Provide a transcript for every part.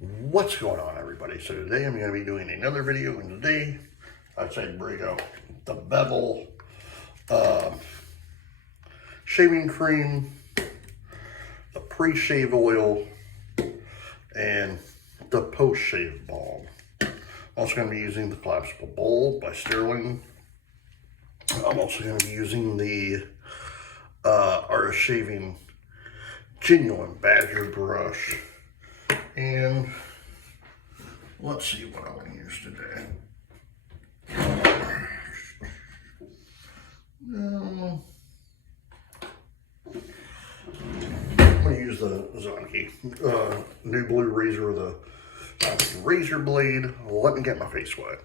What's going on, everybody? So today I'm going to be doing another video, and today I decided to break out the Bevel shaving cream, the pre-shave oil, and the post-shave balm. Also going to be using the collapsible bowl by Sterling. I'm also going to be using the Art of Shaving Genuine Badger brush. And let's see what I want to use today. I'm going to use the Zonky New Blue Razor, the razor blade. Let me get my face wet.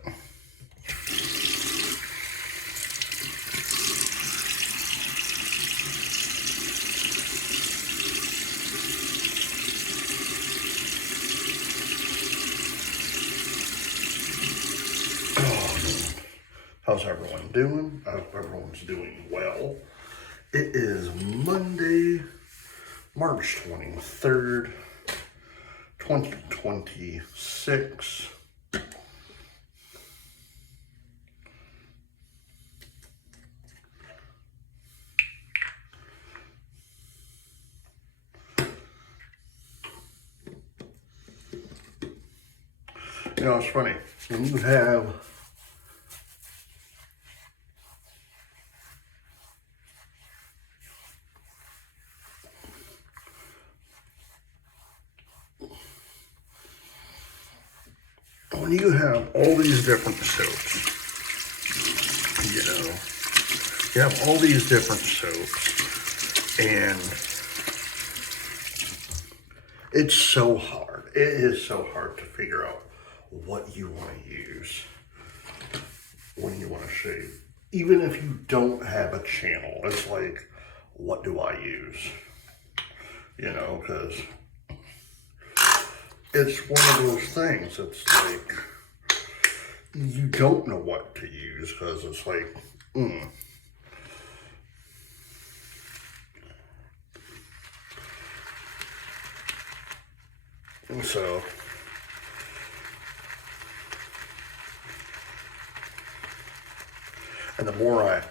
How's everyone doing? I hope everyone's doing well. It is Monday, March 23rd, 2026. You know, it's funny, when you have all these different soaps, you have all these different soaps, and it's so hard. It is so hard to figure out what you want to use when you want to shave. Even if you don't have a channel, it's like, what do I use? You know, because it's one of those things. It's like, you don't know what to use because it's like, And so, and the more I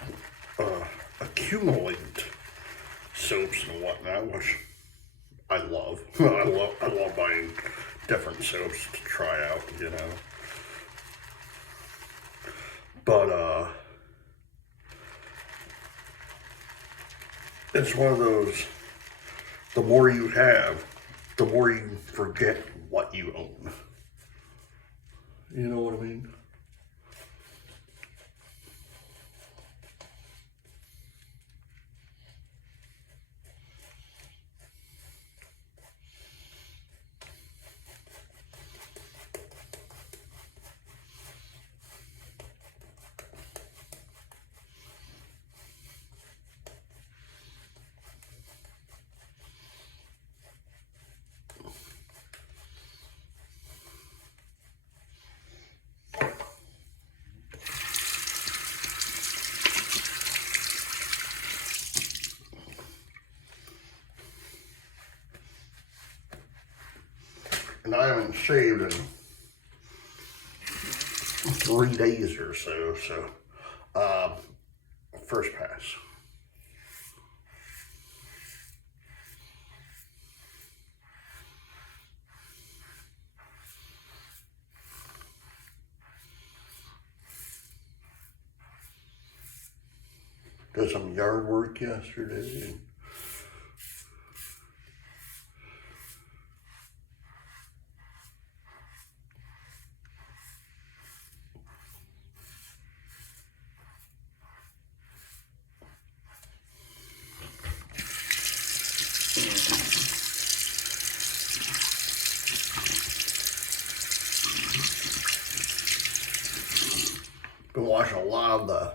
accumulate soaps and whatnot, which I love. I love buying different soaps to try out, you know. But it's one of those, the more you have, the more you forget what you own. You know what I mean? And I haven't shaved in 3 days or so, first pass. Did some yard work yesterday. Been watching a lot of the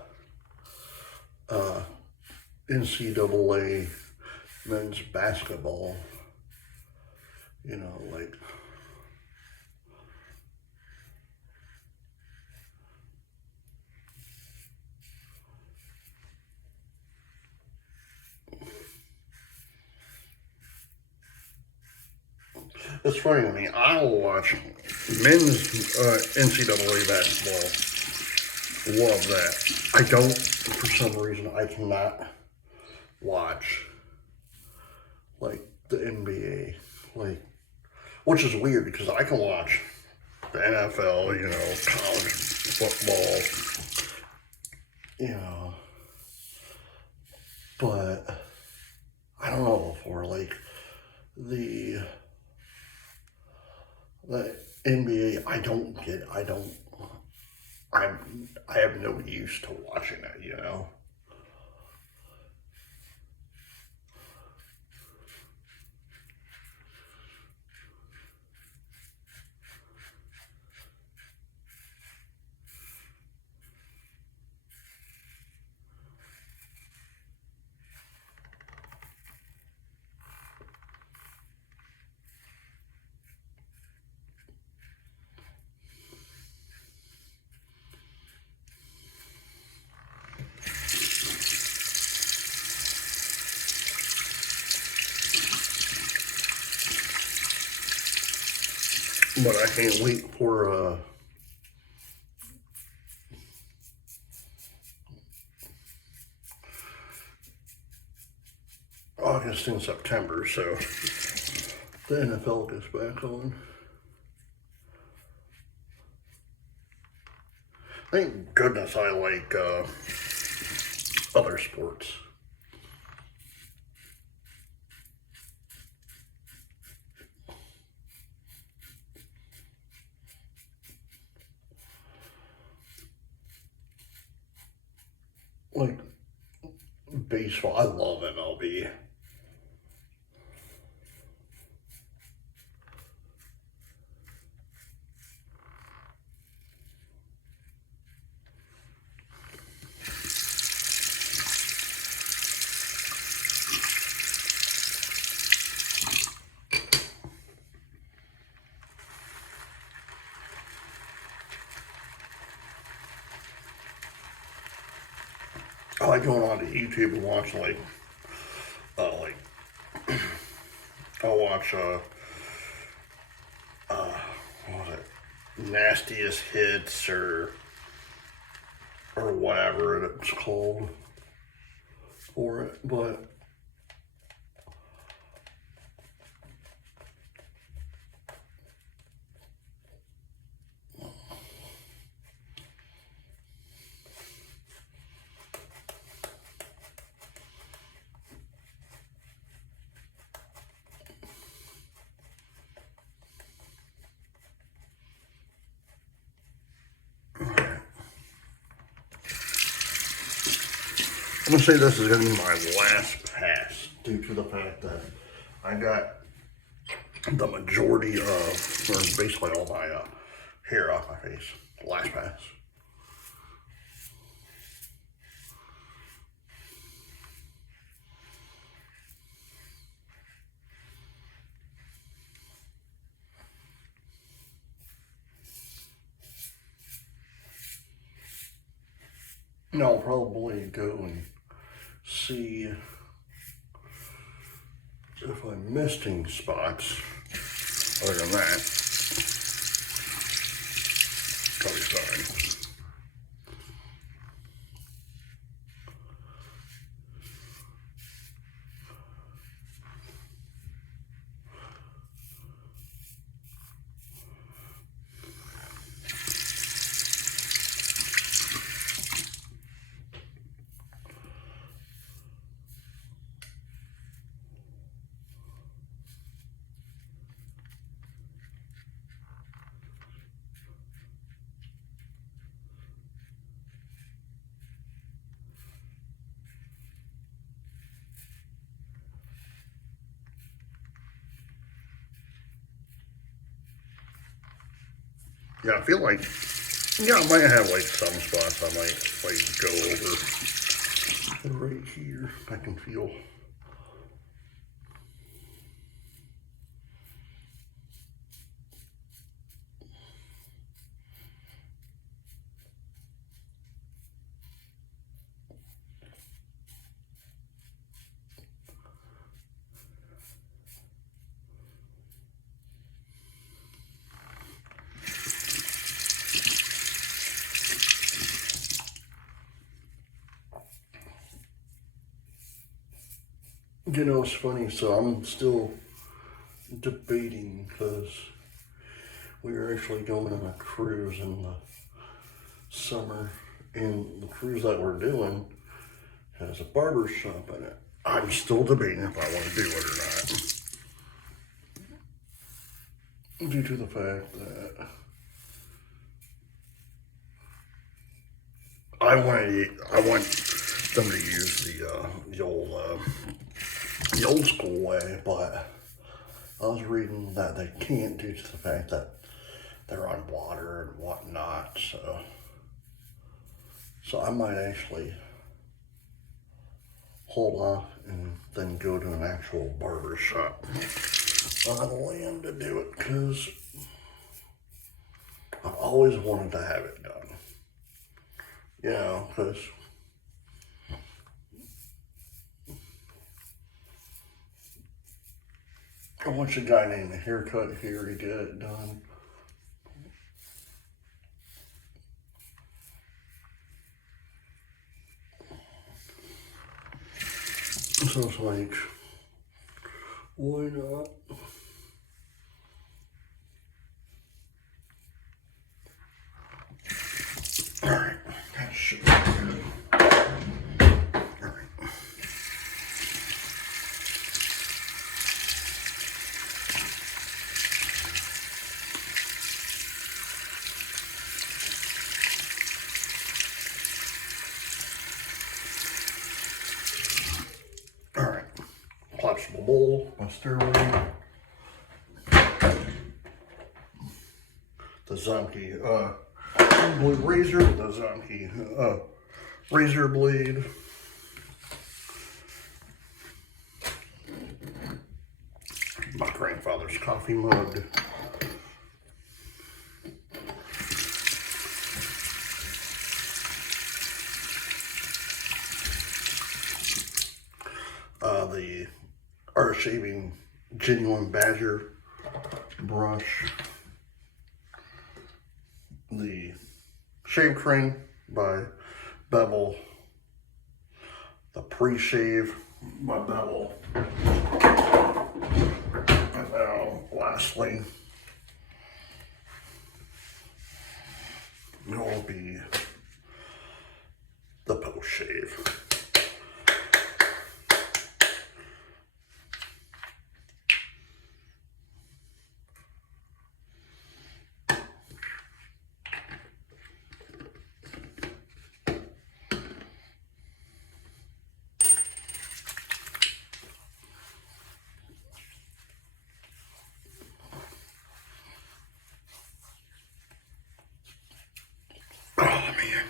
NCAA men's basketball, you know, like It's funny to me. I'll watch men's NCAA basketball. Love that. I don't, for some reason, I cannot watch like the NBA, like, which is weird because I can watch the NFL, you know, college football, you know, but I don't know, for like the NBA, I have no use to watching it, you know. But I can't wait for August and September, so the NFL gets back on. Thank goodness I like other sports. Like baseball, I love MLB. I like going on to YouTube and watch like I'll watch what was it, nastiest hits or whatever it's called for it, but I'm gonna say this is gonna be my last pass due to the fact that I got the majority of, or basically all my hair off my face. Last pass. And I'll probably go and see if I'm missing spots. Other than that, probably fine. Yeah, I feel like, yeah, I might have like some spots I might like go over. And right here, I can feel. You know, it's funny, so I'm still debating because we are actually going on a cruise in the summer, and the cruise that we're doing has a barber shop in it. I'm still debating if I want to do it or not, due to the fact that I want them to use the old school way, but I was reading that they can't due to the fact that they're on water and whatnot. So I might actually hold off and then go to an actual barber shop on land to do it, because I've always wanted to have it done. You know, because I want a guy named a haircut here to get it done. So it's like, why not? Alright, that should be good. Alright. Alright. Collapsible bowl, my steroid. The Zonky, blue razor, the Zonky, razor blade. My grandfather's coffee mug. The Art Shaving Genuine Badger brush. The shave cream by Bevel. The pre-shave by Bevel. And now, lastly, it will be the post-shave. Oh, man.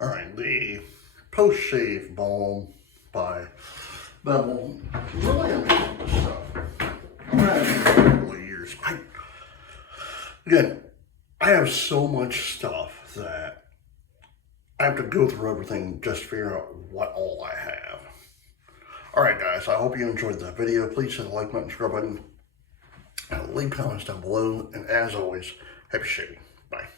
All right, the post-shave balm by Bevel. Really important stuff. I've had it for a couple of years. Again, I have so much stuff that I have to go through everything just to figure out what all I have. All right, guys, I hope you enjoyed the video. Please hit the like button, subscribe button, and leave comments down below. And as always, happy shaving. Bye.